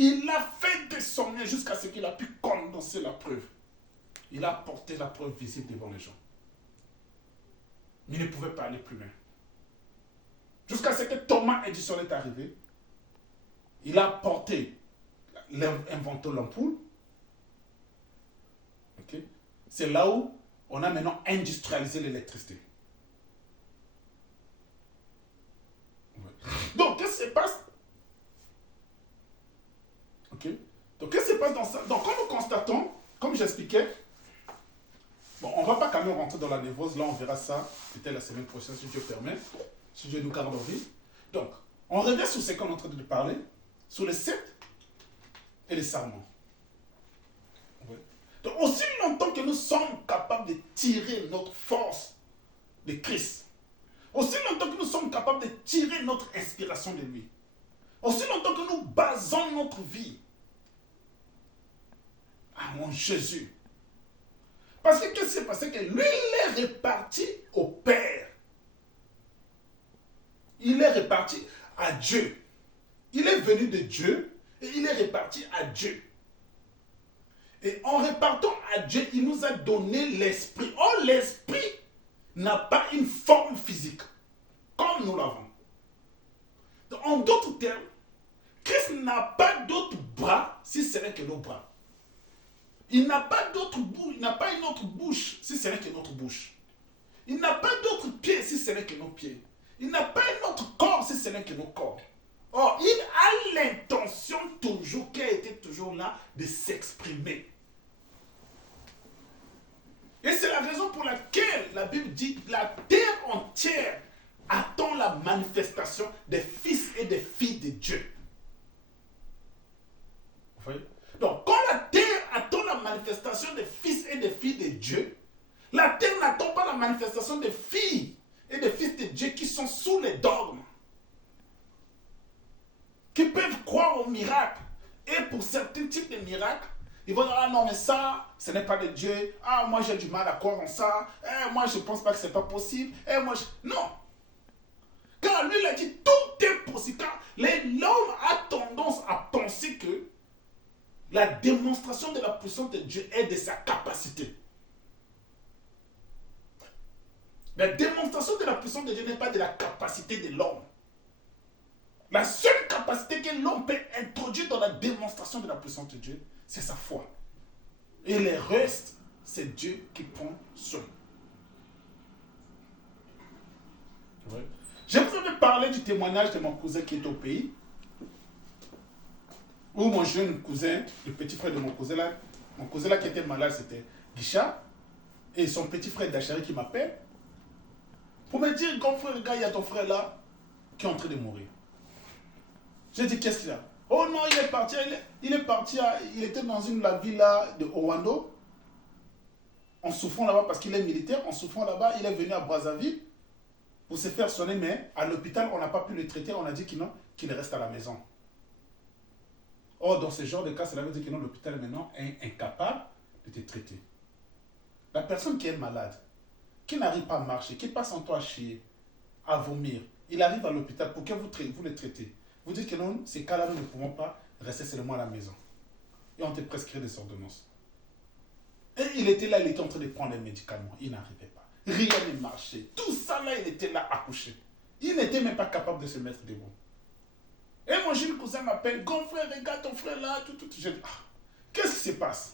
Il a fait de son mieux jusqu'à ce qu'il a pu condenser la preuve. Il a porté la preuve visible devant les gens. Mais il ne pouvait pas aller plus loin. Jusqu'à ce que Thomas Edison est arrivé, il a porté, inventé l'ampoule. Okay? C'est là où on a maintenant industrialisé l'électricité. Ouais. Donc, qu'est-ce qui se passe? Okay? Donc, qu'est-ce qui se passe dans ça? Donc, quand nous constatons, comme j'expliquais, bon, on ne va pas quand même rentrer dans la névrose, là on verra ça peut-être la semaine prochaine si Dieu permet, si Dieu nous garde en vie. Donc, on revient sur ce qu'on est en train de parler, sur les sept et les serments. Oui. Donc, aussi longtemps que nous sommes capables de tirer notre force de Christ, aussi longtemps que nous sommes capables de tirer notre inspiration de lui, aussi longtemps que nous basons notre vie à mon Jésus. Parce que qu'est-ce qui s'est passé? Que lui, il est réparti au Père. Il est réparti à Dieu. Il est venu de Dieu et il est réparti à Dieu. Et en répartant à Dieu, il nous a donné l'esprit. Or, l'esprit n'a pas une forme physique, comme nous l'avons. En d'autres termes, Christ n'a pas d'autres bras si ce n'est que nos bras. Il n'a pas d'autre bouche, il n'a pas une autre bouche si ce n'est que notre bouche. Il n'a pas d'autres pieds si ce n'est que nos pieds. Il n'a pas un autre corps si ce n'est que nos corps. Or, il a l'intention toujours, qui a été toujours là, de s'exprimer. Et c'est la raison pour laquelle la Bible dit que la terre entière attend la manifestation des fils et des filles de Dieu. Vous voyez? Donc, quand la terre attend la manifestation des fils et des filles de Dieu, la terre n'attend pas la manifestation des filles et des fils de Dieu qui sont sous les dogmes, qui peuvent croire aux miracles. Et pour certains types de miracles, ils vont dire, ah non, mais ça, ce n'est pas de Dieu. Ah, moi, j'ai du mal à croire en ça. Moi, je ne pense pas que ce n'est pas possible. Non. Car lui, il a dit, tout est possible. Car l'homme a tendance à penser que la démonstration de la puissance de Dieu est de sa capacité. La démonstration de la puissance de Dieu n'est pas de la capacité de l'homme. La seule capacité que l'homme peut introduire dans la démonstration de la puissance de Dieu, c'est sa foi. Et le reste, c'est Dieu qui prend soin. Ouais. Je vous avais parlé du témoignage de mon cousin qui est au pays, où mon jeune cousin, le petit frère de mon cousin là qui était malade, c'était Guicha, et son petit frère Dachary qui m'appelle, pour me dire, grand frère, regarde, il y a ton frère là, qui est en train de mourir. J'ai dit, qu'est-ce qu'il a? Oh non, il est parti, il était dans la villa de Owando, en souffrant là-bas parce qu'il est militaire, en souffrant là-bas, il est venu à Brazzaville pour se faire soigner, mais à l'hôpital, on n'a pas pu le traiter, on a dit qu'il reste à la maison. Or, dans ce genre de cas, cela veut dire que l'hôpital maintenant est incapable de te traiter. La personne qui est malade, qui n'arrive pas à marcher, qui passe son temps à chier, à vomir, il arrive à l'hôpital pour que vous le traitez. Vous dites que non, ces cas-là, nous ne pouvons pas rester seulement à la maison. Et on te prescrit des ordonnances. Et il était là, il était en train de prendre les médicaments. Il n'arrivait pas. Rien ne marchait. Tout ça là, il était là accouché. Il n'était même pas capable de se mettre debout. Et mon jeune cousin m'appelle, grand frère, regarde ton frère là, tout. Je dis, qu'est-ce qui se passe?